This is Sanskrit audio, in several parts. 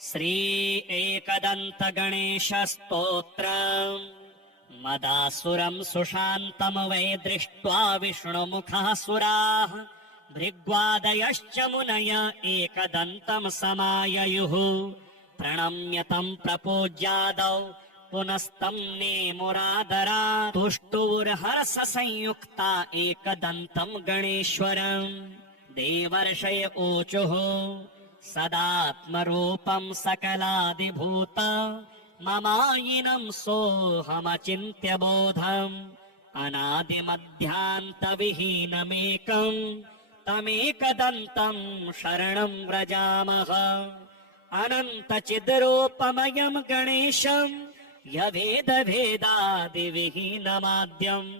श्री एकदन्त गणेश स्तोत्रम्। मदासुरं सुशान्तम् वै दृष्ट्वा विष्णुमुखः सुराः भृग्वादयश्च मुनय एकदन्तम् समाययुः। प्रणम्य तम् प्रपूज्यादौ पुनस्तम् नेमुरादरात् तुष्टुर्हर्ष संयुक्ता एकदन्तम् गणेश्वरम्। देवर्षय ऊचुः सदात्मरूपम् सकलादिभूत ममायिनम् सोऽहमचिन्त्य बोधम्। अनादिमध्यान्तविहीनमेकम् तमेकदन्तम् शरणम् व्रजामः। अनन्तचिद्रूपमयम् गणेशम् यभेदभेदादिविहीनमाद्यम्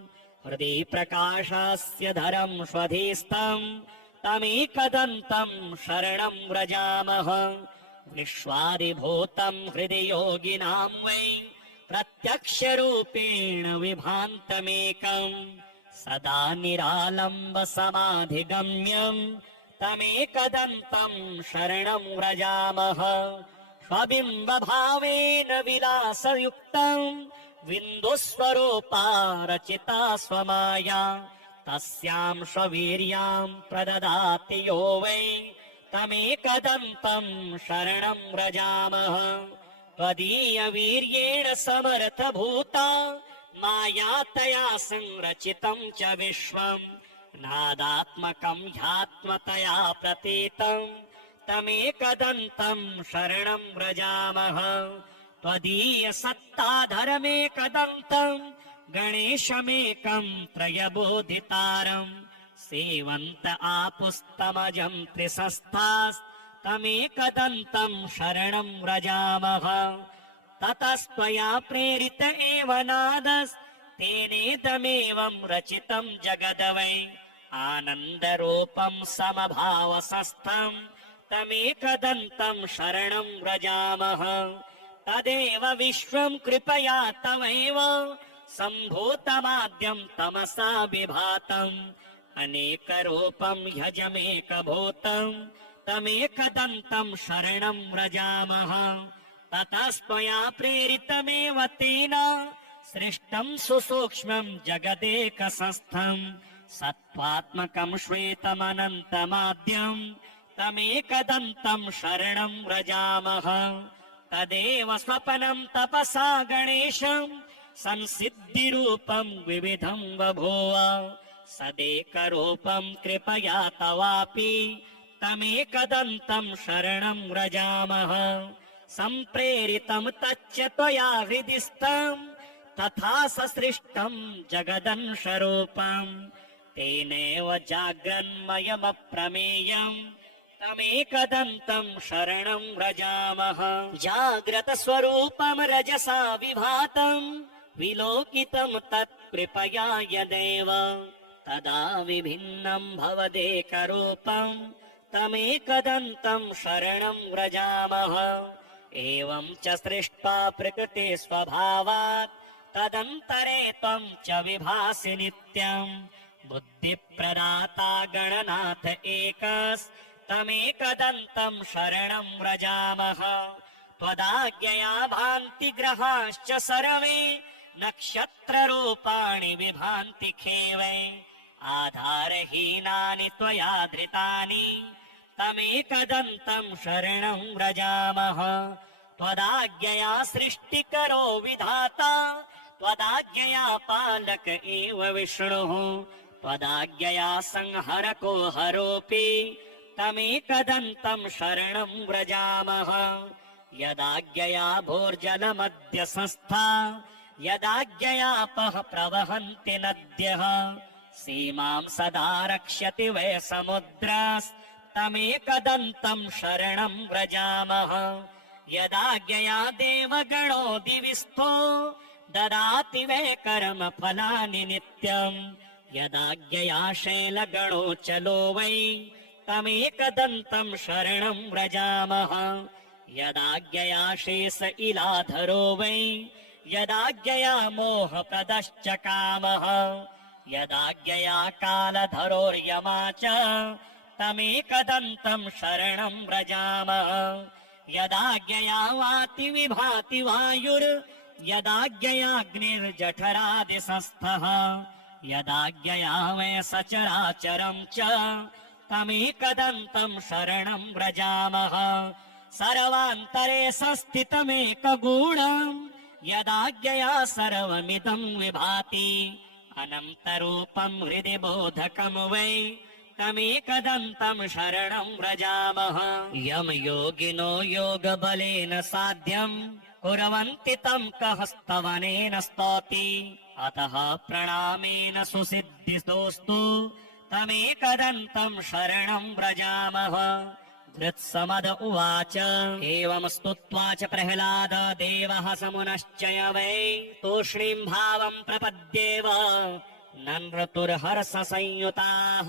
हृदि प्रकाशस्य धरम् स्वधीस्तम् तमेकदन्तम् शरणम् व्रजामः। विश्वादिभूतम् हृदि योगिनाम् वै प्रत्यक्षरूपेण विभान्तमेकम् सदा निरालम्ब समाधिगम्यम् तमेकदन्तम् शरणम् व्रजामः। स्वबिम्बभावेन विलासयुक्तम् बिन्दुस्वरूपा रचिता स्वमाया तस्याम् स्ववीर्याम् प्रददाति यो वै तमेकदन्तम् शरणम् व्रजामः। त्वदीयवीर्येण समर्थभूता माया तया संरचितम् च विश्वम् नादात्मकम् ह्यात्मतया प्रतीतम् तमेकदन्तम् शरणम् व्रजामः। त्वदीयसत्ताधरमेकदन्तम् गणेशमेकम् त्रयबोधितारम् सेवन्त आपुस्तमजम् त्रिसस्तास्तमेकदन्तम् शरणम् व्रजामः। ततस्त्वया प्रेरित एव नादस्तेनेदमेवम् रचितम् जगदवै आनन्दरूपम् समभावसस्थम् तमेकदन्तम् शरणम् व्रजामः। तदेव विश्वम् कृपया तवैव सम्भूतमाद्यम् तमसा विभातम् अनेकरूपम् ह्यजमेकभूतम् तमेकदन्तम् शरणम् व्रजामः। ततस्त्वया प्रेरितमेव तेन सृष्टम् सुसूक्ष्मम् जगदेकसंस्थम् सत्त्वात्मकम् श्वेतमनन्तमाद्यम् तमेकदन्तम् शरणम् व्रजामः। तदेव स्वपनम् तपसा गणेशम् संसिद्धिरूपम् विविधम् बभूव सदेकरूपम् कृपया तवापि तमेकदन्तम् शरणम् व्रजामः। सम्प्रेरितम् तच्च त्वया हृदिस्थम् तथा ससृष्टम् जगदंशरूपम् तेनैव जाग्रन्मयमप्रमेयम् तमेकदन्तम् शरणम् व्रजामः। जाग्रतस्वरूपम् रजसा विभातम् विलोकितम् तत्कृपया यदेव तदा विभिन्नम् भवदेकरूपम् तमेकदन्तम् शरणम् व्रजामः। एवम् च सृष्ट्वा प्रकृते स्वभावात् तदन्तरे त्वम् च विभासि नित्यम् बुद्धिप्रदाता गणनाथ एकस्तमेकदन्तम् शरणम् व्रजामः। त्वदाज्ञया भान्ति ग्रहाश्च सर्वे नक्षत्ररूपाणि विभान्ति खेवै आधारहीनानि त्वया धृतानि तमेकदन्तम् शरणम् व्रजामः। त्वदाज्ञया सृष्टिकरो विधाता त्वदाज्ञया पालक एव विष्णुः त्वदाज्ञया संहरको हरोऽपि तमेकदन्तम् शरणम् व्रजामः। यदाज्ञया भूर्जलमद्य संस्था यदाज्ञयापः प्रवहन्ति नद्यः सीमाम् सदा रक्ष्यति वै समुद्रास्तमेकदन्तम् शरणम् व्रजामः। यदाज्ञया देवगणो दिविस्थो ददाति वै कर्मफलानि नित्यम् यदाज्ञया शैलगणो चलो वै तमेकदन्तम् शरणम् व्रजामः। यदाज्ञया शेष इलाधरो वै यदाज्ञया मोहप्रदश्च कामः यदाज्ञया कालधरोर्यमा च तमेकदन्तम् शरणम् व्रजामः। यदाज्ञया वाति विभाति वायुर् यदाज्ञयाग्निर्जठरादिसंस्थः यदाज्ञया वै सचराचरं च तमेकदन्तं शरणं व्रजामः सर्वान्तरे संस्थितमेकगूढं यदाज्ञया सर्वमिदं विभाति अनन्तरूपं हृदि बोधकं वै तमेकदन्तं शरणं व्रजामः यं योगिनो योगबलेन साध्यं कुर्वन्ति तं कः स्तवनेन स्तौति अतः प्रणामेन सुसिद्धिस्तोस्तु तमेकदन्तं शरणं व्रजामः धृत्समद उवाच एवं स्तुत्वा च प्रह्लाद देवः समुनश्चय वै तूष्णीं भावं प्रपद्येव नन्रतुर्हर्षसंयुताः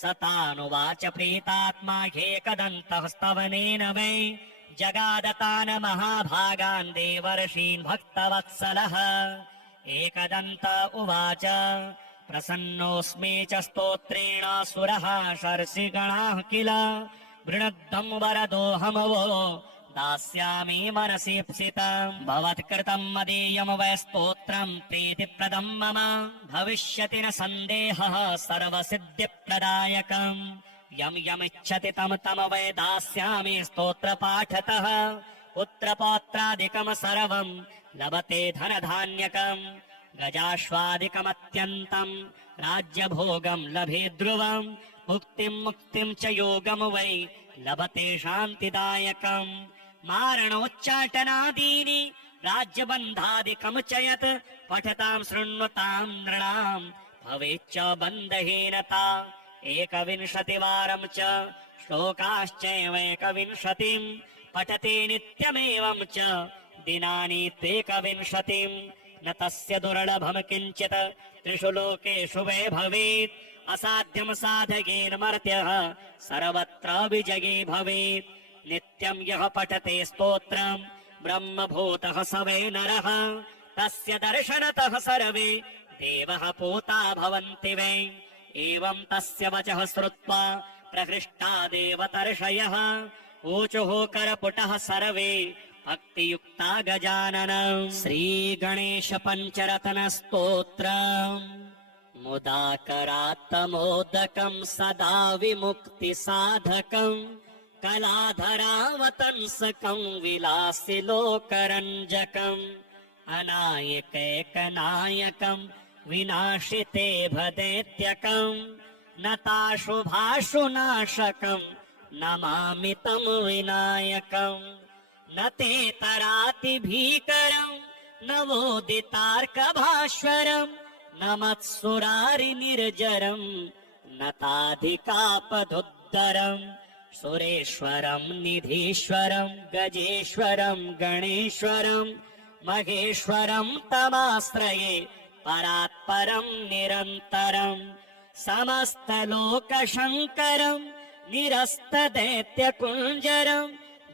सतानुवाच प्रीतात्मा ह्येकदन्तः स्तवनेन वै जगादतान् महाभागान् देवर्षीन् भक्तवत्सलः एकदन्त उवाच प्रसन्नोऽस्मि च स्तोत्रेण सुरः शर्षिगणाः किल वृणद्धं वरदोऽहमवो दास्यामि मनसीप्सितम् भवत्कृतं मदीयं वै स्तोत्रं प्रीतिप्रदं मम भविष्यति न सन्देहः सर्वसिद्धिप्रदायकम् यं यमिच्छति तं वै दास्यामि स्तोत्रपाठतः पुत्रपौत्रादिकं सर्वं लभते धनधान्यकम् गजाश्वादिकमत्यन्तं राज्यभोगं लभे ध्रुवम् मुक्तिं च योगं वै लभते शान्तिदायकम् मारणोच्चाटनादीनि राज्यबन्धादिकं च यत् पठतां शृण्वतां नृणां भवेच्च बन्धहीनता एकविंशतिवारं च श्लोकाश्चैवैकविंशतिं पठते नित्यमेवं च दिनानि त्वेकविंशतिं न तस्य दुर्लभं किञ्चित् त्रिषु लोकेषु वै भवेत् असाध्यं साधकेन मर्त्यः सर्वत्र विजयी भवेत् नित्यं यः पठते स्तोत्रं ब्रह्मभूतः स वै नरः तस्य दर्शनतः सर्वे देवः पूता भवन्ति वै एवं तस्य वचः श्रुत्वा प्रहृष्टा देवतर्षयः ऊचुः करपुटः सर्वे भक्तियुक्ता गजाननम् श्रीगणेश पञ्चरत्नस्तोत्रम् मुदाकरात्तमोदकं सदा विमुक्तिसाधकं कलाधरावतंसकं विलासिलोकरञ्जकम् अनायकैकनायकं विनाशिते भदैत्यकं नताशुभाशुनाशकं नमामि तं विनायकम् न ते तराति भीकरं नवोदितार्कभास्वरं न मत्सुरारि निर्जरं न ताधिकापदुद्धरं सुरेश्वरं निधीश्वरं गजेश्वरं गणेश्वरं महेश्वरं तमाश्रये परात्परं निरन्तरं समस्तलोकशङ्करं निरस्तदैत्यकुञ्जरं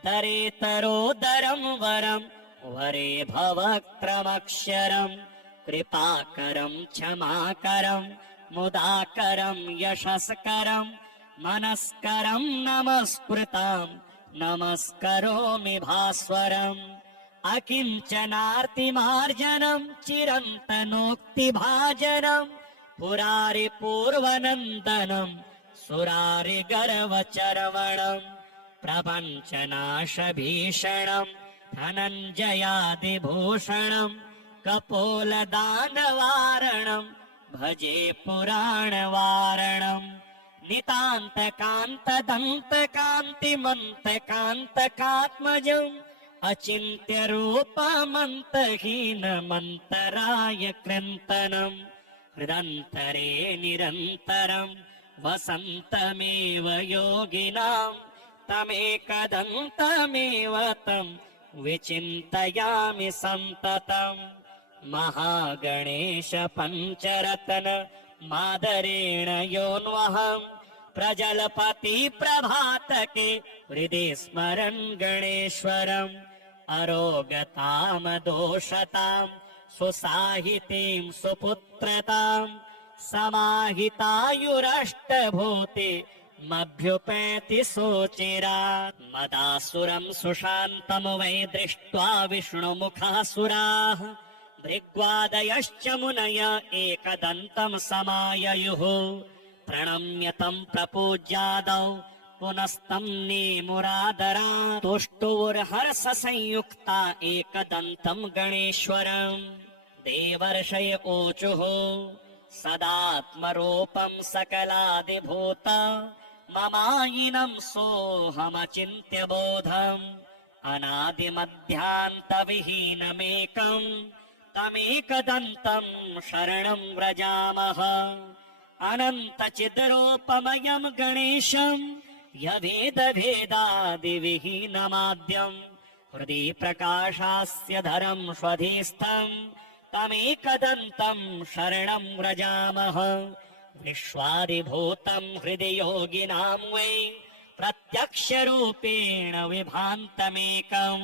दरेतरोदरं वरं वरे भवक्त्रमक्षरं कृपाकरं क्षमाकरं मुदाकरं यशस्करं मनस्करं नमस्कृतं नमस्करोमि भास्वरम् अकिञ्चनार्तिमार्जनं चिरन्तनोक्तिभाजनं पुरारिपूर्वनन्दनं सुरारिगर्वचर्वणं प्रपञ्चनाशभीषणं धनञ्जयादिभूषणं कपोलदानवारणं भजे पुराणवारणं नितान्तकान्तदन्तकान्तिमन्तकान्तकात्मजम् अचिन्त्यरूपमन्तहीनमन्तराय कृन्तनं हृदन्तरे निरन्तरं वसन्तमेव योगिनां तमेकदन्तमेव तं विचिन्तयामि सन्ततम् महागणेश पञ्चरत्न मादरेण योऽन्वहम् प्रजलपति प्रभातके हृदि स्मरन् गणेश्वरम् अरोगताम दोषतां सुसाहितीं सुपुत्रतां समाहितायुरष्टभूते मभ्युपेति सोचिरात् मदासुरं सुशान्तं वै दृष्ट्वा विष्णुमुखासुराः भृग्वादयश्च मुनय एकदन्तं समाययुः प्रणम्य तं प्रपूज्यादौ पुनस्तं नेमुरादरात् तुष्टुर्हर्षसंयुक्ता एकदन्तं गणेश्वरम् देवर्षय ऊचुः सदात्मरूपं सकलादिभूत ममायिनं सोऽहमचिन्त्य बोधम् अनादिमध्यान्तविहीनमेकं तमेकदन्तं शरणं व्रजामः अनन्तचिद्रूपमयं गणेशं यभेदभेदादिविहीनमाद्यं हृदि प्रकाशास्य धरं स्वधिस्थं तमेकदन्तं शरणं व्रजामः विश्वादिभूतं हृदि योगिनां वै प्रत्यक्षरूपेण विभान्तमेकं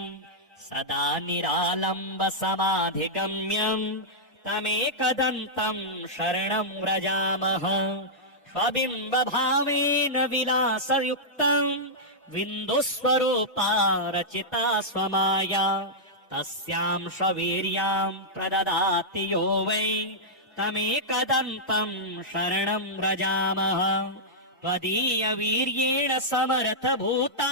सदा निरालम्ब समाधिगम्यं तमेकदन्तं शरणं व्रजामः स्वबिम्बभावेन विलासयुक्तं बिन्दुस्वरूपा रचिता स्वमाया तस्यां स्ववीर्यां प्रददाति यो वै तमेकदन्तं शरणं व्रजामः त्वदीयवीर्येण समर्थभूता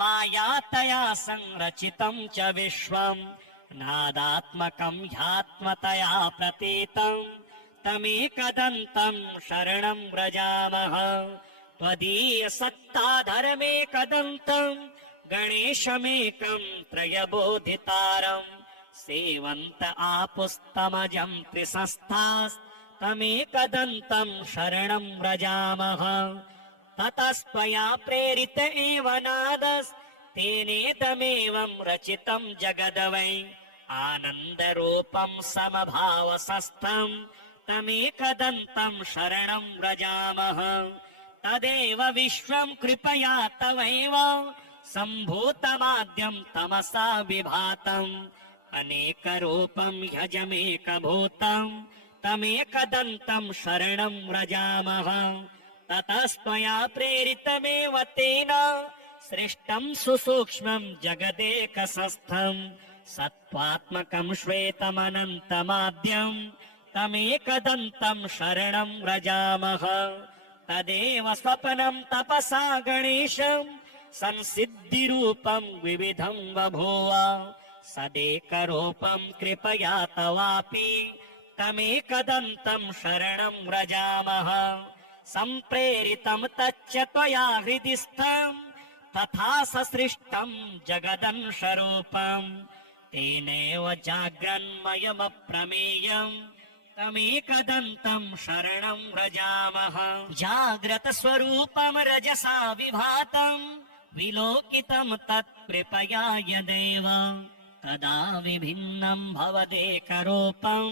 माया तया संरचितं च विश्वं नादात्मकं ह्यात्मतया प्रतीतं तमेकदन्तं शरणं व्रजामः त्वदीयसत्ताधर्मेकदन्तं गणेशमेकं त्रयबोधितारम् सेवन्त आपुस्तमजं त्रिसंस्थास्तमेकदन्तं शरणं व्रजामः ततस्त्वया प्रेरित एव नादस्तेनेदमेवं रचितं जगदवै आनन्दरूपं समभावसस्थं तमेकदन्तं शरणं व्रजामः तदेव विश्वं कृपया तवैव सम्भूतमाद्यं तमसा विभातम् अनेकरूपं ह्यजमेकभूतं तमेकदन्तं शरणं व्रजामः ततस्त्वया प्रेरितमेव तेन सृष्टं सुसूक्ष्मं जगदेकसस्थं सत्त्वात्मकं श्वेतमनन्तमाद्यं तमेकदन्तं शरणं व्रजामः तदेव स्वप्नं तपसा गणेशं संसिद्धिरूपं विविधं बभूव सदेकरूपं कृपया तवापि तमेकदन्तं शरणं व्रजामः सम्प्रेरितं तच्च त्वया हृदि स्थं तथा ससृष्टं जगदंशरूपं तेनैव जाग्रन्मयमप्रमेयं तमेकदन्तं शरणं व्रजामः जाग्रतस्वरूपं रजसा विभातं विलोकितं तत्कृपया यदेव तदा विभिन्नं भवदेकरूपं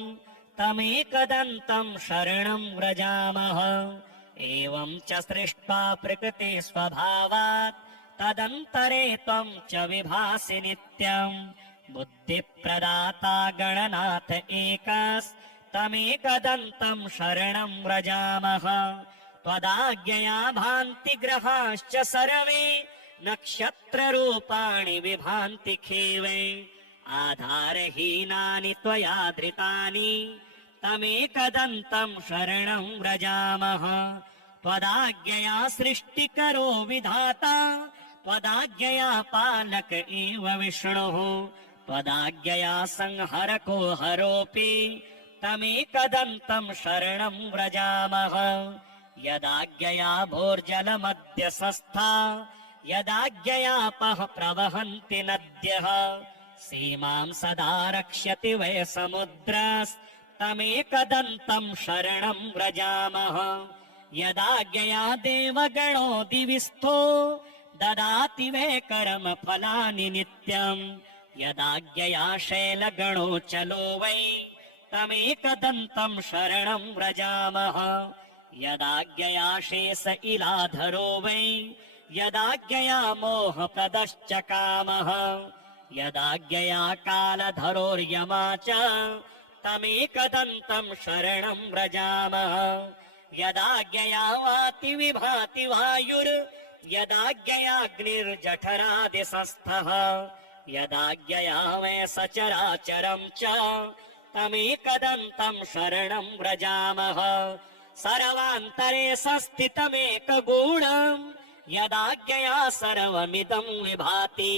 तमेकदन्तं शरणं व्रजामः एवं च सृष्ट्वा प्रकृति स्वभावात् तदन्तरे त्वं च विभासि नित्यं बुद्धिप्रदाता गणनाथ एकस्तमेकदन्तं शरणं व्रजामः त्वदाज्ञया भान्ति ग्रहाश्च सर्वे नक्षत्ररूपाणि विभान्ति खेवे आधारहीनानि त्वया धृतानि तमेकदन्तं शरणं व्रजामः त्वदाज्ञया सृष्टिकरो विधाता त्वदाज्ञया पालक एव विष्णुः त्वदाज्ञया संहरको हरोऽपि तमेकदन्तं शरणं व्रजामः यदाज्ञया भोर्जलमध्यसस्था यदाज्ञयापः प्रवहन्ति नद्यः सीमां सदा रक्ष्यति वै समुद्रस्तमेकदन्तं शरणं व्रजामः यदाज्ञया देवगणो दिविस्थो ददाति वै कर्मफलानि नित्यं यदाज्ञया शैलगणो चलो वै तमेकदन्तं शरणं व्रजामः यदाज्ञया शेष इलाधरो वै यदाज्ञया मोहप्रदश्च कामः यदाज्ञया कालधरोर्यमा च तमेकदन्तं शरणं व्रजामः यदाज्ञया वाति विभाति वायुर् यदाज्ञयाग्निर्जठरादिसंस्थः यदाज्ञया वै सचराचरं च तमेकदन्तं शरणं व्रजामः सर्वान्तरे संस्थितमेकगूढं यदाज्ञया सर्वमिदं विभाति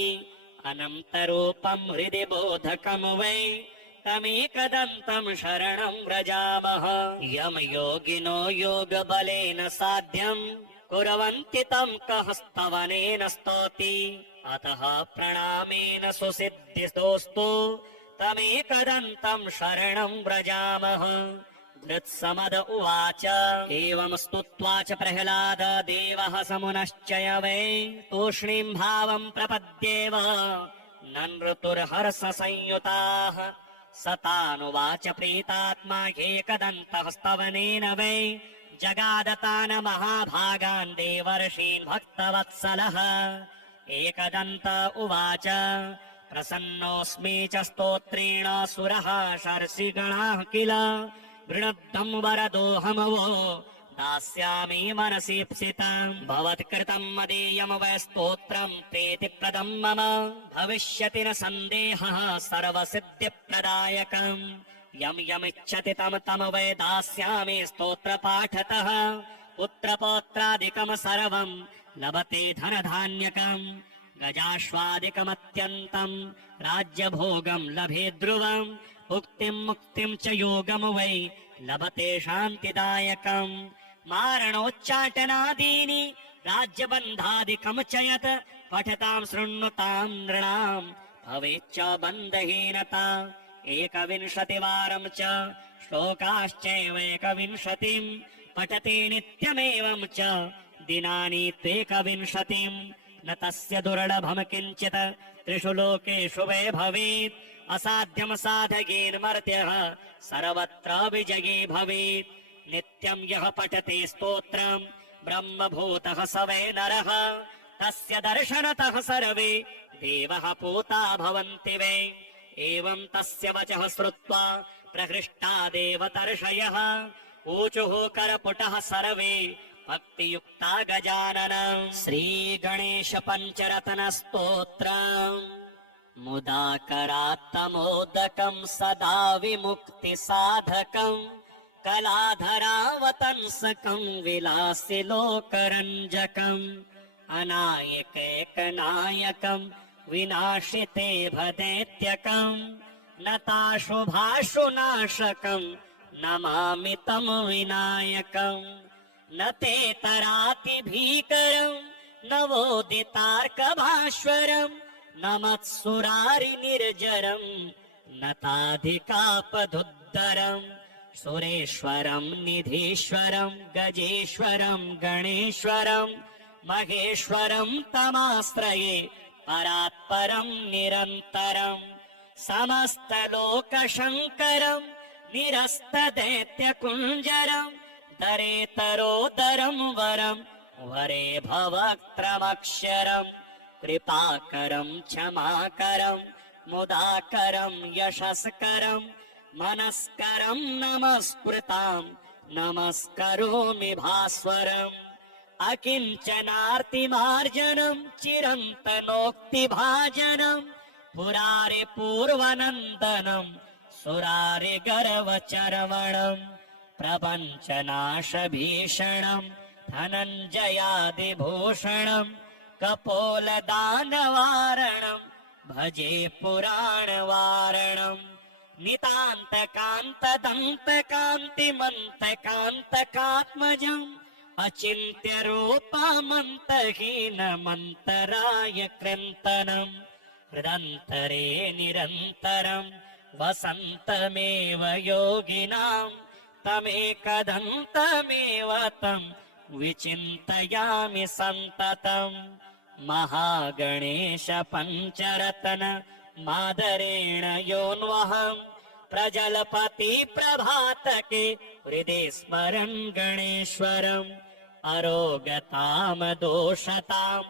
अनन्तरूपं हृदि बोधकं वै तमेकदन्तं शरणं व्रजामः यं योगिनो योगबलेन साध्यं कुर्वन्ति तं कः स्तवनेन स्तौति अतः प्रणामेन सुसिद्धिस्तोस्तु तमेकदन्तं शरणं व्रजामः धृत्समद उवाच एवं स्तुत्वा च प्रह्लाद देवः समुनश्च वै तूष्णीं भावं प्रपद्येव ननृतुर्हर्षसंयुताः स तानुवाच प्रीतात्मा एकदन्तः स्तवनेन वै जगादतान् महाभागान् देवर्षीन् भक्तवत्सलः एकदन्त उवाच प्रसन्नोऽस्मि च स्तोत्रेण सुरः शर्षिगणाः किल वृणद्धं वरदोऽहमवो दास्यामि मनसीप्सितम् भवत्कृतं मदीयं वै स्तोत्रं प्रीतिप्रदं मम भविष्यति न सन्देहः सर्वसिद्धिप्रदायकम् यं यमिच्छति तं तं वै दास्यामि स्तोत्रपाठतः पुत्रपौत्रादिकं सर्वं लभते धनधान्यकम् गजाश्वादिकमत्यन्तं राज्यभोगं लभे ध्रुवम् उक्तिं मुक्तिं च योगं वै लभते शान्तिदायकम् मारणोच्चाटनादीनि राज्यबन्धादिकं च यत् पठतां शृण्वतां नृणां भवेच्च बन्धहीनता 21 वारं च श्लोकाश्चैव 21 पठते नित्यमेवं च दिनानि 21 न तस्य दुर्लभं किञ्चित् त्रिषु लोकेषु वै भवेत् असाध्यं साधकेन मर्त्यः सर्वत्र विजयी भवेत् नित्यं यः पठते स्तोत्रं ब्रह्मभूतः स वै नरः तस्य दर्शनतः सर्वे देवः पूता भवन्ति वै एवं तस्य वचः श्रुत्वा प्रहृष्टा देवतर्षयः ऊचुः करपुटः सर्वे भक्तियुक्ता गजाननम् श्रीगणेश पञ्चरत्नस्तोत्रम् मुदाकरात्तमोदकं सदा विमुक्तिसाधकम् कलाधरावतंसकं विलासि लोकरञ्जकम् अनायकैकनायकं विनाशिते भदैत्यकं नताशुभाशुनाशकं नमामि तं विनायकम् न ते तरातिभीकरं नवोदितार्कभास्वरं न मत्सुरारिनिर्जरं न ताधिकापधुद्धरं सुरेश्वरं निधीश्वरं गजेश्वरं गणेश्वरं महेश्वरं तमाश्रये परात्परं निरन्तरं समस्तलोकशङ्करं निरस्तदैत्यकुञ्जरं दरेतरोदरं वरं वरे भवक्त्रमक्षरं कृपाकरं क्षमाकरं मुदाकरं यशस्करं मनस्करं नमस्कृतां नमस्करोमि भास्वरम् अकिञ्चनार्तिमार्जनं चिरन्तनोक्तिभाजनं पुरारे पूर्वनन्दनं सुरारे गर्वचर्वणम् प्रपञ्चनाशभीषणं धनञ्जयादिभूषणं कपोलदानवारणं भजे पुराणवारणम् नितान्तकान्तदन्तकान्तिमन्तकान्तकात्मजम् अचिन्त्यरूपमन्तहीनमन्तराय कृन्तनम् हृदन्तरे निरन्तरं वसन्तमेव योगिनां तमेकदन्तमेव तं विचिन्तयामि सन्ततम् महागणेश पञ्चरत्न मादरेण योऽन्वहं प्रजलपति प्रभातके हृदि स्मरन् गणेश्वरम् अरोगतां दोषतां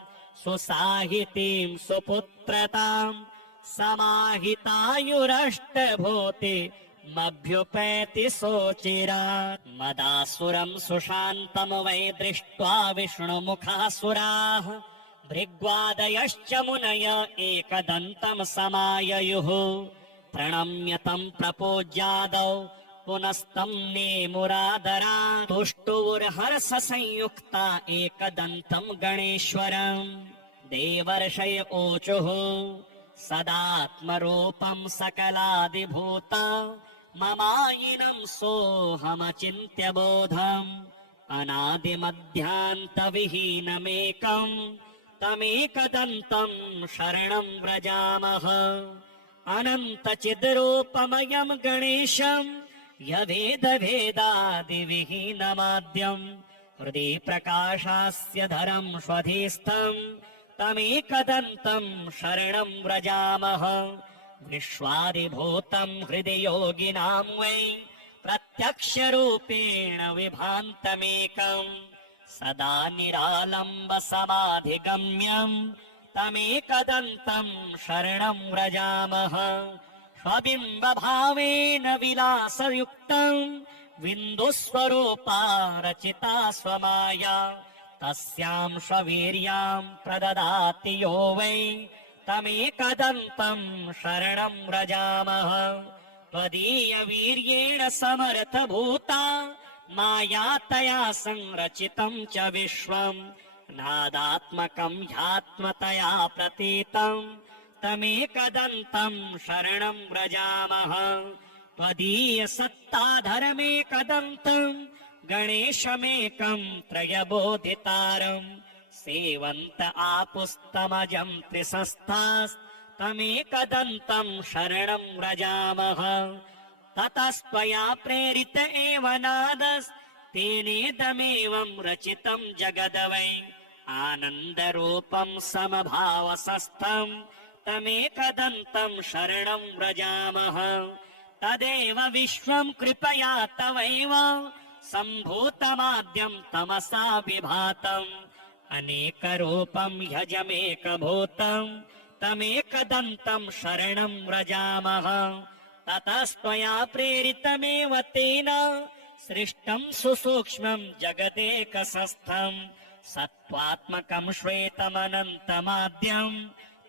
सुसाहितीं सुपुत्रतां समाहितायुरष्टभूते मभ्युपैति सोचिरात् मदासुरं सुशान्तं वै दृष्ट्वा विष्णुमुखासुराः भृग्वादयश्च मुनय एकदन्तं समाययुः प्रणम्य तं प्रपूज्यादौ पुनस्तं नेमुरादरात् तुष्टुवुर्हर्षसंयुक्ता एकदन्तं गणेश्वरम् देवर्षय ऊचुः सदात्मरूपं सकलादिभूत ममायिनं सोऽहमचिन्त्य बोधम् अनादिमध्यान्तविहीनमेकं तमेकदन्तं शरणं व्रजामः अनन्तचिद्रूपमयं गणेशं यभेदभेदादिविहीनमाद्यं हृदि प्रकाशास्य धरं स्वधिस्थं तमेकदन्तं शरणं व्रजामः विश्वादिभूतं हृदि योगिनां वै प्रत्यक्षरूपेण विभान्तमेकम् सदा निरालम्ब समाधिगम्यम् तमेकदन्तं शरणं व्रजामः स्वबिम्बभावेन विलासयुक्तं बिन्दुस्वरूपा रचिता स्वमाया तस्यां स्ववीर्यां प्रददाति यो वै तमेकदन्तं शरणं व्रजामः त्वदीयवीर्येण समर्थभूता माया तया संरचितं च विश्वम् नादात्मकं ह्यात्मतया प्रतीतं तमेकदन्तं शरणं व्रजामः त्वदीयसत्ताधरमेकदन्तं गणेशमेकं त्रयबोधितारं सेवन्त आपुस्तमजं त्रिसस्थास्तमेकदन्तं शरणं व्रजामः ततस्त्वया प्रेरित एव नादस्तेनेदमेवं रचितं जगदवै आनन्दरूपं समभावसस्थं तमेकदन्तं शरणं व्रजामः तदेव विश्वं कृपया तवैव सम्भूतमाद्यं तमसा विभातम् अनेकरूपं ह्यजमेकभूतं तमेकदन्तं शरणं व्रजामः ततस्त्वया प्रेरितमेव तेन सृष्टं सुसूक्ष्मं जगदेकसस्थं सत्त्वात्मकं श्वेतमनन्तमाद्यं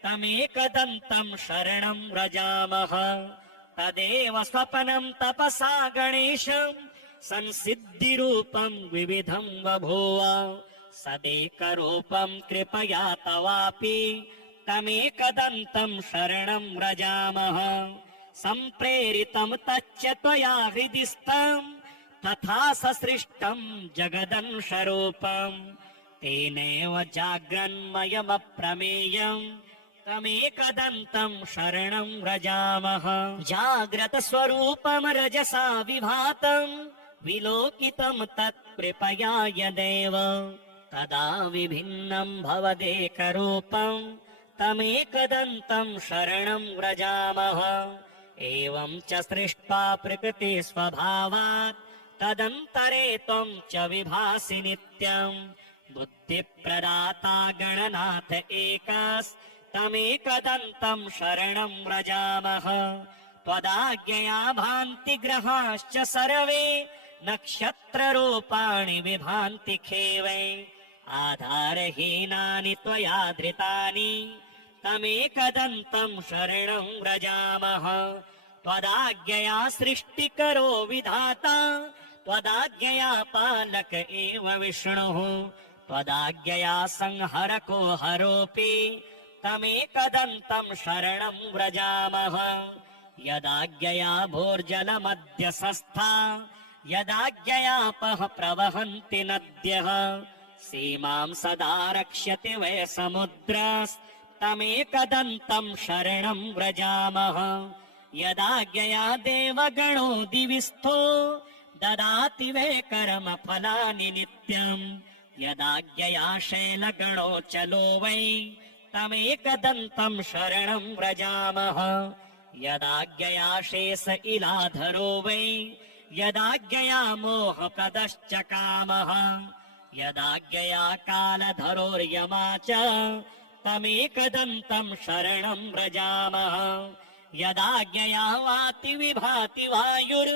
तमेकदन्तं शरणं व्रजामः तदेव स्वपनं तपसा गणेशं संसिद्धिरूपं विविधं बभूव सदेकरूपं कृपया तवापि तमेकदन्तं शरणं व्रजामः सम्प्रेरितं तच्च त्वया हृदि स्थं तथा ससृष्टं जगदंशरूपं तेनैव जाग्रन्मयमप्रमेयं तमेकदन्तं शरणं व्रजामः जाग्रतस्वरूपं रजसा विभातं विलोकितं तत्कृपया यदेव तदा विभिन्नं भवदेकरूपं तमेकदन्तं शरणं व्रजामः एवं च सृष्ट्वा प्रकृति स्वभावात् तदन्तरे त्वं च विभासि नित्यं बुद्धिप्रदाता गणनाथ एकस्तमेकदन्तं शरणं व्रजामः त्वदाज्ञया भान्ति ग्रहाश्च सर्वे नक्षत्ररूपाणि विभान्ति खेवै आधारहीनानि त्वया धृतानि तमेकदन्तं शरणं व्रजामः त्वदाज्ञया सृष्टिकरो विधाता त्वदाज्ञया पालक एव विष्णुः त्वदाज्ञया संहरको हरोऽपि तमेकदन्तं शरणं व्रजामः यदाज्ञया भूर्जलमध्यसस्था यदाज्ञयापः प्रवहन्ति नद्यः सीमां सदा रक्ष्यति वै समुद्रस्तमेकदन्तं शरणं व्रजामः यदाज्ञया देवगणो दिविस्थो ददाति वै कर्मफलानि नित्यम् यदाज्ञया शैलगणो चलो वै तमेकदन्तं शरणं व्रजामः यदाज्ञया शेष इलाधरो वै यदाज्ञया मोहप्रदश्च कामः यदाज्ञया कालधरोर्यमा च तमेकदन्तं शरणं व्रजामः यदाज्ञया वाति विभाति वायुर्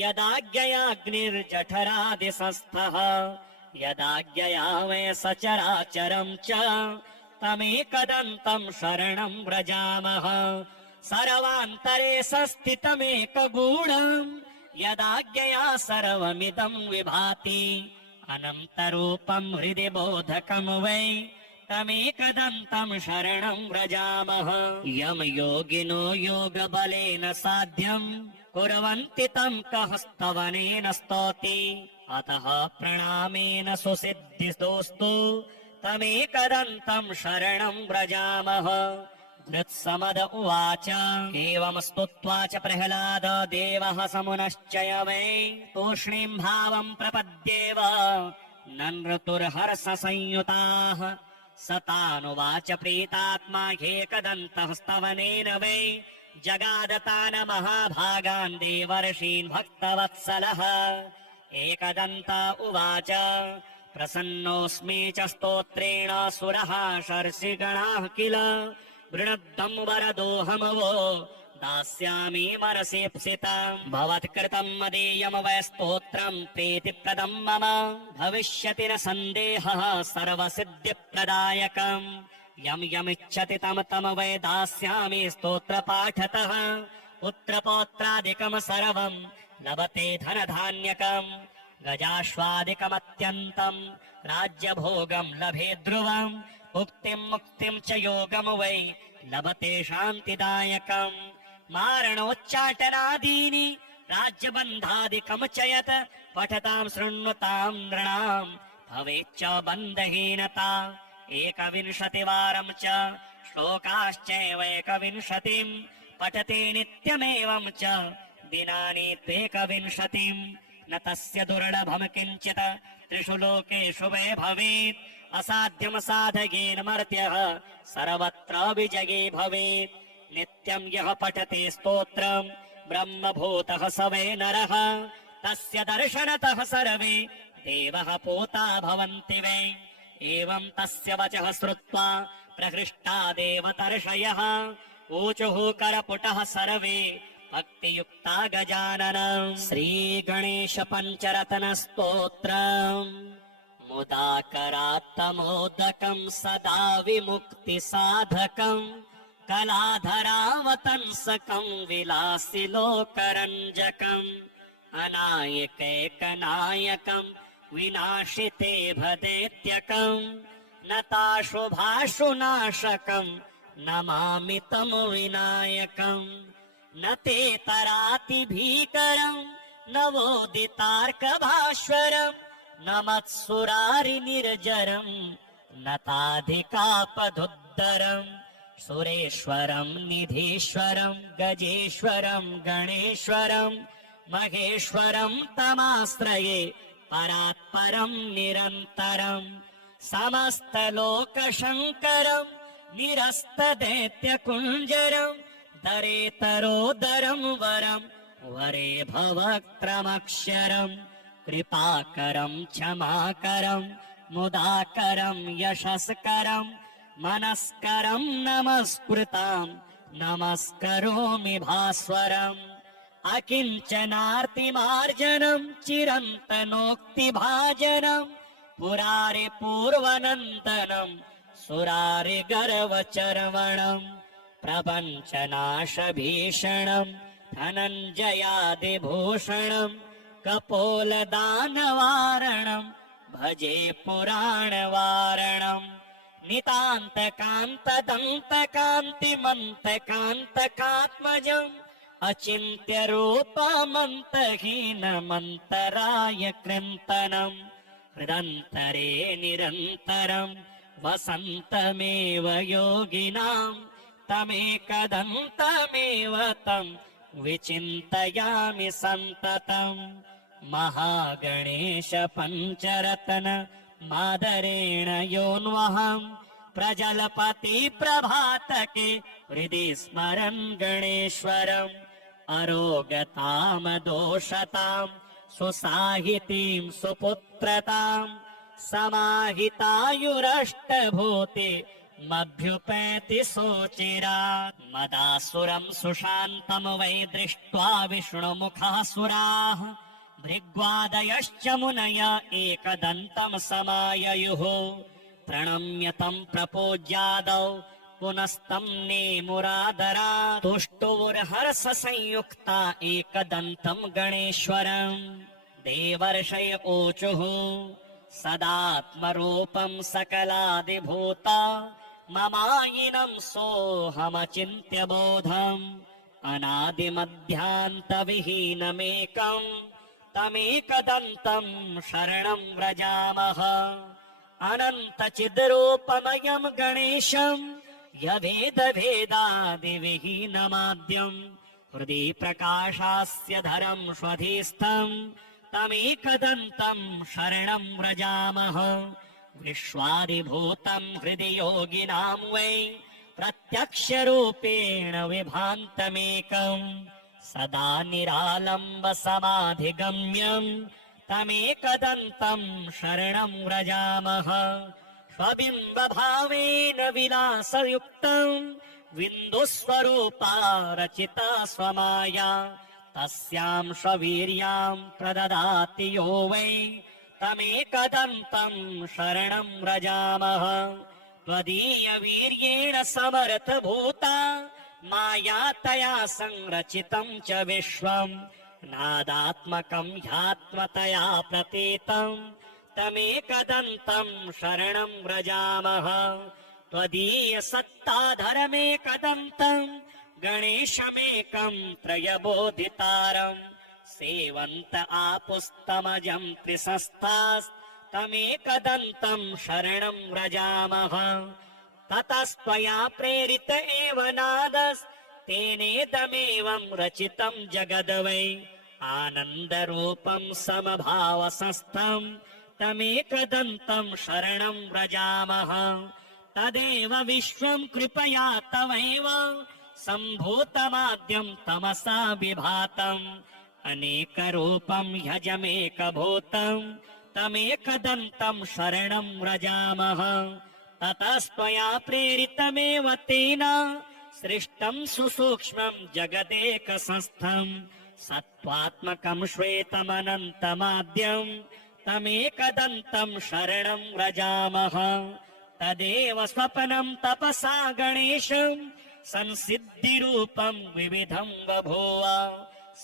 यदाज्ञयाग्निर्जठरादिसंस्थः यदाज्ञया वै सचराचरं च तमेकदन्तं शरणं व्रजामः सर्वान्तरे संस्थितमेकगूढं यदाज्ञया सर्वमिदं विभाति अनन्तरूपं हृदि बोधकं वै तमेकदन्तं शरणं व्रजामः यं योगिनो योगबलेन साध्यं कुर्वन्ति तं कः स्तवनेन स्तौति अतः प्रणामेन सुसिद्धिस्तोस्तु तमेकदन्तं शरणं व्रजामः धृत्समद उवाच एवं स्तुत्वा च प्रह्लाद देवः समुनश्चय वै तूष्णीं भावं प्रपद्येव ननृतुर्हर्षसंयुताः स तानुवाच प्रीतात्मा ह्येकदन्तः स्तवनेन वै जगादतान् महाभागान् देवर्षीन् भक्तवत्सलः एकदन्त उवाच प्रसन्नोऽस्मि च स्तोत्रेण सुरः शर्षिगणाः किल वृणद्धं वरदोऽहमवो दास्यामि मनसीप्सितम् भवत्कृतं मदीयं वै स्तोत्रं प्रीतिप्रदं मम भविष्यति न सन्देहः सर्वसिद्धिप्रदायकम् यं यमिच्छति तं तं वै दास्यामि स्तोत्रपाठतः पुत्रपौत्रादिकं सर्वं लभते धनधान्यकम् गजाश्वादिकमत्यन्तं राज्यभोगं लभे ध्रुवम् मुक्तिं मुक्तिं च योगं वै लभते शान्तिदायकम् मारणोच्चाटनादीनि राज्यबन्धादिकं च यत् पठतां शृण्वतां नृणां भवेच्च बन्धहीनता 21 वारं च श्लोकाश्चैव 21 पठते नित्यमेवं च दिनानि 21 न तस्य दुर्लभं किञ्चित् त्रिषु लोकेषु वै भवेत् असाध्यं साधयेन मर्त्यः सर्वत्र विजयी भवेत् नित्यं यः पठति स्तोत्रं ब्रह्मभूतः स वै नरः तस्य दर्शनतः सर्वे देवः पूता भवन्ति वै एवं तस्य वचः श्रुत्वा प्रहृष्टा देवतर्षयः ऊचुः करपुटः सर्वे भक्तियुक्ता गजाननम् श्रीगणेश पञ्चरत्न स्तोत्रम् मुदाकरात्तमोदकं सदा विमुक्ति साधकं कलाधरावतंसकं विलासि लोकरञ्जकम् अनायकैकनायकं विनाशिते भदेत्यकं नताशुभाशुनाशकं नमामि तं विनायकं न ते तराति भीकरं नवोदितार्कभास्वरं न मत्सुरारि निर्जरं नताधिकापधुद्धरं सुरेश्वरं निधीश्वरं गजेश्वरं गणेश्वरं महेश्वरं तमाश्रये परात्परं निरन्तरं समस्तलोकशङ्करं निरस्तदैत्यकुञ्जरं दरेतरोदरं वरं वरे भवक्त्रमक्षरं कृपाकरं क्षमाकरं मुदाकरं यशस्करं मनस्करं नमस्कृतां नमस्करोमि भास्वरम् अकिञ्चनार्तिमार्जनं चिरन्तनोक्तिभाजनं पुरारि पूर्वनन्दनं सुरारि गर्वचर्वणं प्रपञ्चनाशभीषणं धनञ्जयादिभूषणं कपोलदानवारणं भजे पुराणवारणम् नितान्तकान्तदन्तकान्तिमन्तकान्तकात्मजम् अचिन्त्यरूपमन्तहीनमन्तराय कृन्तनम् हृदन्तरे निरन्तरं वसन्तमेव योगिनां तमेकदन्तमेव तं विचिन्तयामि सन्ततम् महागणेश पञ्चरत्न मादरेण योऽन्वहं प्रजलपति प्रभातके हृदि स्मरन् गणेश्वरम् अरोगतां दोषतां सुसाहितीं सुपुत्रतां समाहितायुरष्टभूते मभ्युपेति सोचिरात् मदासुरं सुशान्तं वै दृष्ट्वा विष्णुमुखासुराः भृग्वादयश्च मुनय एकदन्तं समाययुः प्रणम्य तं प्रपूज्यादौ पुनस्तं नेमुरादरात् तुष्टुवुर्हर्षसंयुक्ता एकदन्तं गणेश्वरम् देवर्षय ऊचुः सदात्मरूपं सकलादिभूता ममायिनं सोऽहमचिन्त्य बोधम् अनादिमध्यान्तविहीनमेकम् तमेकदन्तं शरणं व्रजामः अनन्तचिद्रूपमयं गणेशं यभेदभेदादिविहीनमाद्यम् हृदि प्रकाशास्य धरं स्वधीस्थं तमेकदन्तं शरणं व्रजामः विश्वादिभूतं हृदि योगिनां वै प्रत्यक्षरूपेण विभान्तमेकम् सदा निरालम्ब समाधिगम्यम् तमेकदन्तं शरणं व्रजामः स्वबिम्बभावेन विलासयुक्तं बिन्दुस्वरूपा रचिता स्वमाया तस्यां स्ववीर्यां प्रददाति यो वै तमेकदन्तं शरणं व्रजामः त्वदीयवीर्येण समर्थभूता माया तया संरचितं च विश्वम् नादात्मकं ह्यात्मतया प्रतीतं तमेकदन्तं शरणं व्रजामः त्वदीयसत्ताधरमेकदन्तं गणेशमेकं त्रयबोधितारम् सेवन्त आपुस्तमजं त्रिसस्तास्तमेकदन्तं शरणं व्रजामः ततस्त्वया प्रेरित एव नादस्तेनेदमेवं रचितं जगद वै आनन्दरूपं समभावसंस्थं तमेकदन्तं शरणं व्रजामः तदेव विश्वं कृपया तवैव सम्भूतमाद्यं तमसा विभातम् अनेकरूपं ह्यजमेकभूतं तमेकदन्तं शरणं व्रजामः ततस्त्वया प्रेरितमेव तेन सृष्टं सुसूक्ष्मं जगदेकसंस्थं सत्त्वात्मकं श्वेतमनन्तमाद्यं तमेकदन्तं शरणं व्रजामः तदेव स्वप्नं तपसा गणेशं संसिद्धिरूपं विविधं बभूव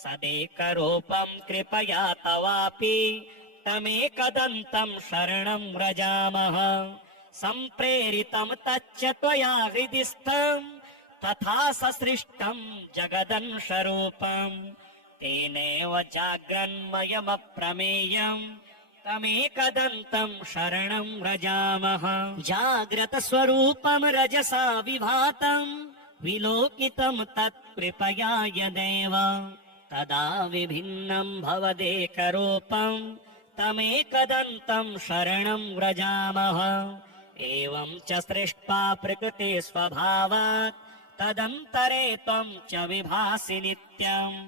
सदेकरूपं कृपया तवापि तमेकदन्तं शरणं व्रजामः सम्प्रेरितं तच्च त्वया हृदि स्थं तथा ससृष्टं जगदंशरूपं तेनैव जाग्रन्मयमप्रमेयं तमेकदन्तं शरणं व्रजामः जाग्रतस्वरूपं रजसा विभातं विलोकितं तत्कृपया यदेव तदा विभिन्नं भवदेकरूपं तमेकदन्तं शरणं व्रजामः एवं च सृष्ट्वा प्रकृते स्वभावात् तदन्तरे त्वं च विभासि नित्यम्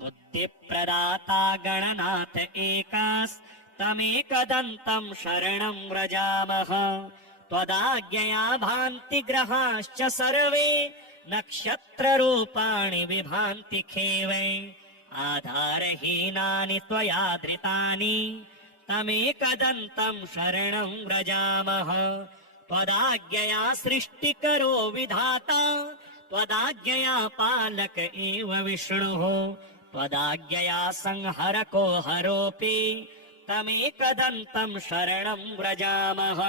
बुद्धिप्रदाता गणनाथ एकास्तमेकदन्तं शरणं व्रजामः त्वदाज्ञया भान्ति ग्रहाश्च सर्वे नक्षत्ररूपाणि विभान्ति खेवै आधारहीनानि त्वया धृतानि तमेकदन्तं शरणं व्रजामः त्वदाज्ञया सृष्टिकरो विधाता त्वदाज्ञया पालक एव विष्णुः त्वदाज्ञया संहरको हरोऽपि तमेकदन्तं शरणं व्रजामः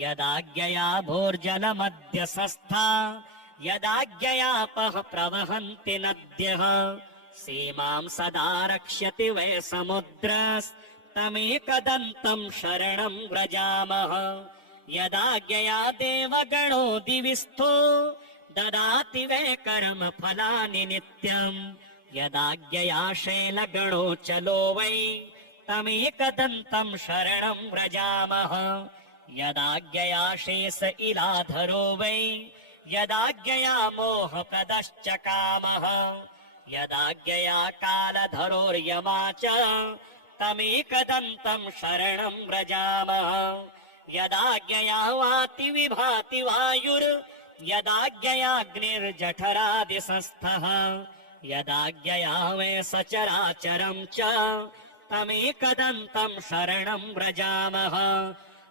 यदाज्ञया भोर्जलमद्य सस्था यदाज्ञयापः प्रवहन्ति नद्यः सीमां सदा रक्ष्यति वै समुद्रस्तमेकदन्तं शरणं व्रजामः यदाज्ञया देवगणो दिविस्थो ददाति वै कर्मफलानि नित्यम् यदाज्ञया शैलगणो चलो वै तमेकदन्तं शरणं व्रजामः यदाज्ञया शेष इलाधरो वै यदाज्ञया मोहप्रदश्च कामः यदाज्ञया कालधरोर्यमा च तमेकदन्तं शरणं व्रजामः यदाज्ञया वाति विभाति वायुर् यदाज्ञयाग्निर्जठरादिसंस्थः यदाज्ञया वै सचराचरं च तमेकदन्तं शरणं व्रजामः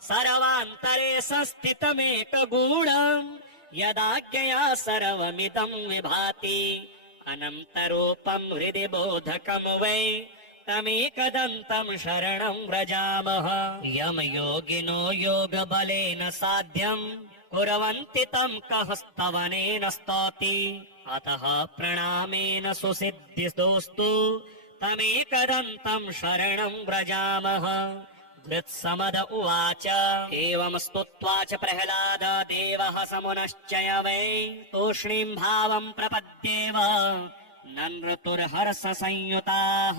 सर्वान्तरे संस्थितमेकगूढं यदाज्ञया सर्वमिदं विभाति अनन्तरूपं हृदि बोधकं वै तमेकदन्तं शरणं व्रजामः यं योगिनो योगबलेन साध्यं कुर्वन्ति तं कः स्तवनेन स्तौति अतः प्रणामेन सुसिद्धिस्तोस्तु तमेकदन्तं शरणं व्रजामः धृत्समद उवाच एवं स्तुत्वा च प्रह्लाद देवः समुनश्चय वै तूष्णीं भावं प्रपद्येव ननृतुर्हर्षसंयुताः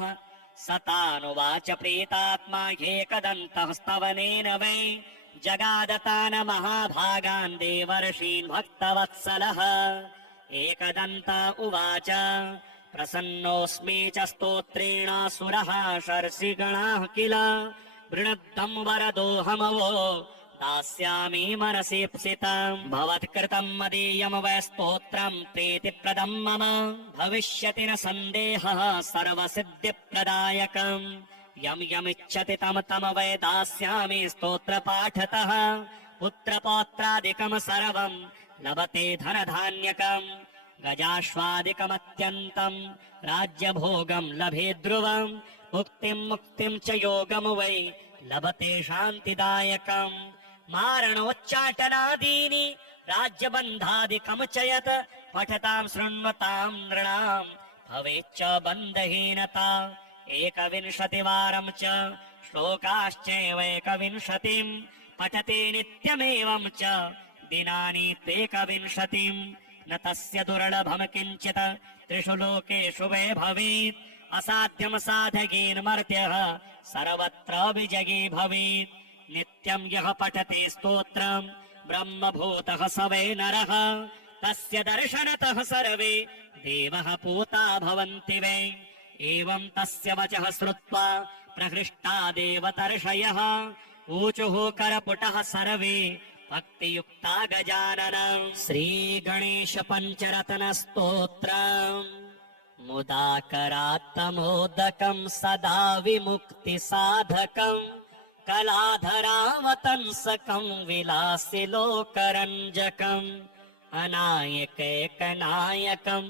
सतानुवाच प्रीतात्मा एकदन्तः स्तवनेन वै जगादतान महाभागान् देवर्षीन् भक्तवत्सलः एकदन्त उवाच प्रसन्नोऽस्मि च स्तोत्रेण सुरः शर्षिगणाः किल वृणद्धं वरदोऽहमवो दास्यामि मनसीप्सितम् भवत्कृतं मदीयं वै स्तोत्रं प्रीतिप्रदं मम भविष्यति न सन्देहः सर्वसिद्धिप्रदायकम् यं यमिच्छति तं तं वै दास्यामि स्तोत्रपाठतः पुत्रपौत्रादिकं सर्वं लभते धनधान्यकम् गजाश्वादिकमत्यन्तं राज्यभोगं लभे ध्रुवम् मुक्तिं च योगं वै लभते शान्तिदायकम् मारणोच्चाटनादीनि राज्यबन्धादिकं च यत् पठतां शृण्वतां नृणां भवेच्च बन्धहीनता 21 वारं च श्लोकाश्चैवैकविंशतिं पठते नित्यमेवं च दिनानि 21 न तस्य दुर्लभं किञ्चित् त्रिषु लोकेषु वै भवेत् असाध्यं साधयेन् मर्त्यः सर्वत्र विजयी भवेत् नित्यं यः पठति स्तोत्रं ब्रह्मभूतः स वै नरः तस्य दर्शनतः सर्वे देवः पूता भवन्ति वै एवं तस्य वचः श्रुत्वा प्रहृष्टा देवतर्षयः ऊचुः करपुटः सर्वे भक्तियुक्ता गजाननम् श्रीगणेश पञ्चरत्नस्तोत्रम् मुदाकरात्तमोदकं सदा विमुक्तिसाधकम् कलाधरावतंसकं विलासिलोकरञ्जकम् अनायकैकनायकं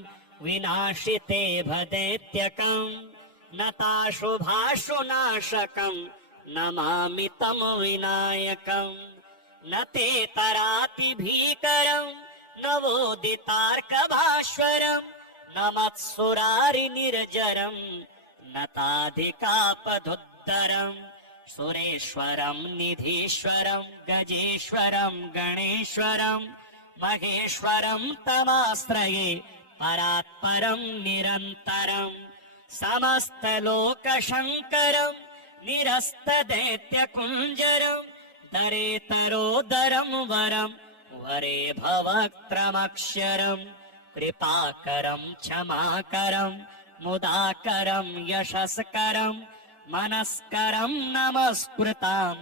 विनाशिते भदैत्यकम् नताशुभाशुनाशकं नमामि तं विनायकम् न ते तराति भीकरं नवोदितार्कभास्वरं न मत्सुरारि निर्जरं न ताधिकापधुद्धरं सुरेश्वरं निधीश्वरं गजेश्वरं गणेश्वरं महेश्वरं तमाश्रये परात्परं निरन्तरं समस्तलोकशङ्करं निरस्तदैत्यकुञ्जरं दरेतरोदरं वरं वरे भवक्त्रमक्षरं कृपाकरं क्षमाकरं मुदाकरं यशस्करं मनस्करं नमस्कृतां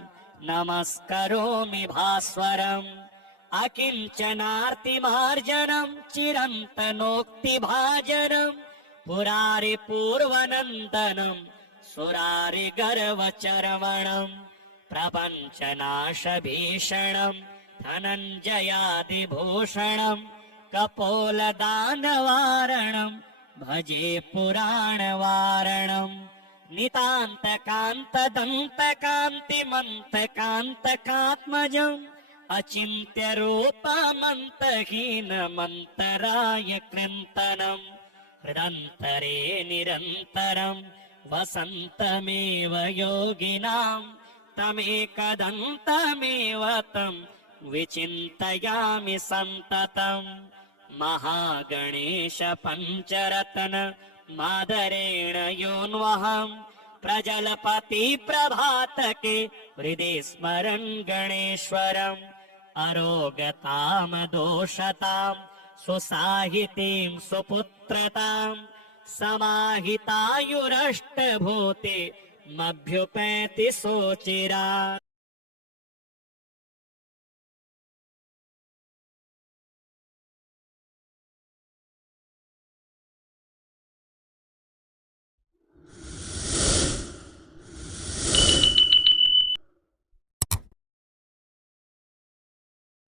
नमस्करोमि भास्वरम् अकिञ्चनार्तिमार्जनं चिरन्तनोक्तिभाजनं पुरारि पूर्वनन्दनं सुरारि गर्वचर्वणं प्रपञ्चनाशभीषणं धनञ्जयादिभूषणं कपोलदानवारणं भजे पुराणवारणं नितान्तकान्तदन्तकान्तिमन्तकान्तकात्मजम् अचिन्त्यरूपमन्तहीनमन्तराय कृन्तनं हृदन्तरे निरन्तरं वसन्तमेव योगिनां तमेकदन्तमेव तं विचिन्तयामि सन्ततम् महागणेश पञ्चरत्न मादरेण योऽन्वहम् प्रजलपति प्रभातके हृदि स्मरन् गणेश्वरम् अरोगताम दोषतां सुसाहितीं सुपुत्रतां समाहितायुरष्टभूते मभ्युपैति सोचिरात्।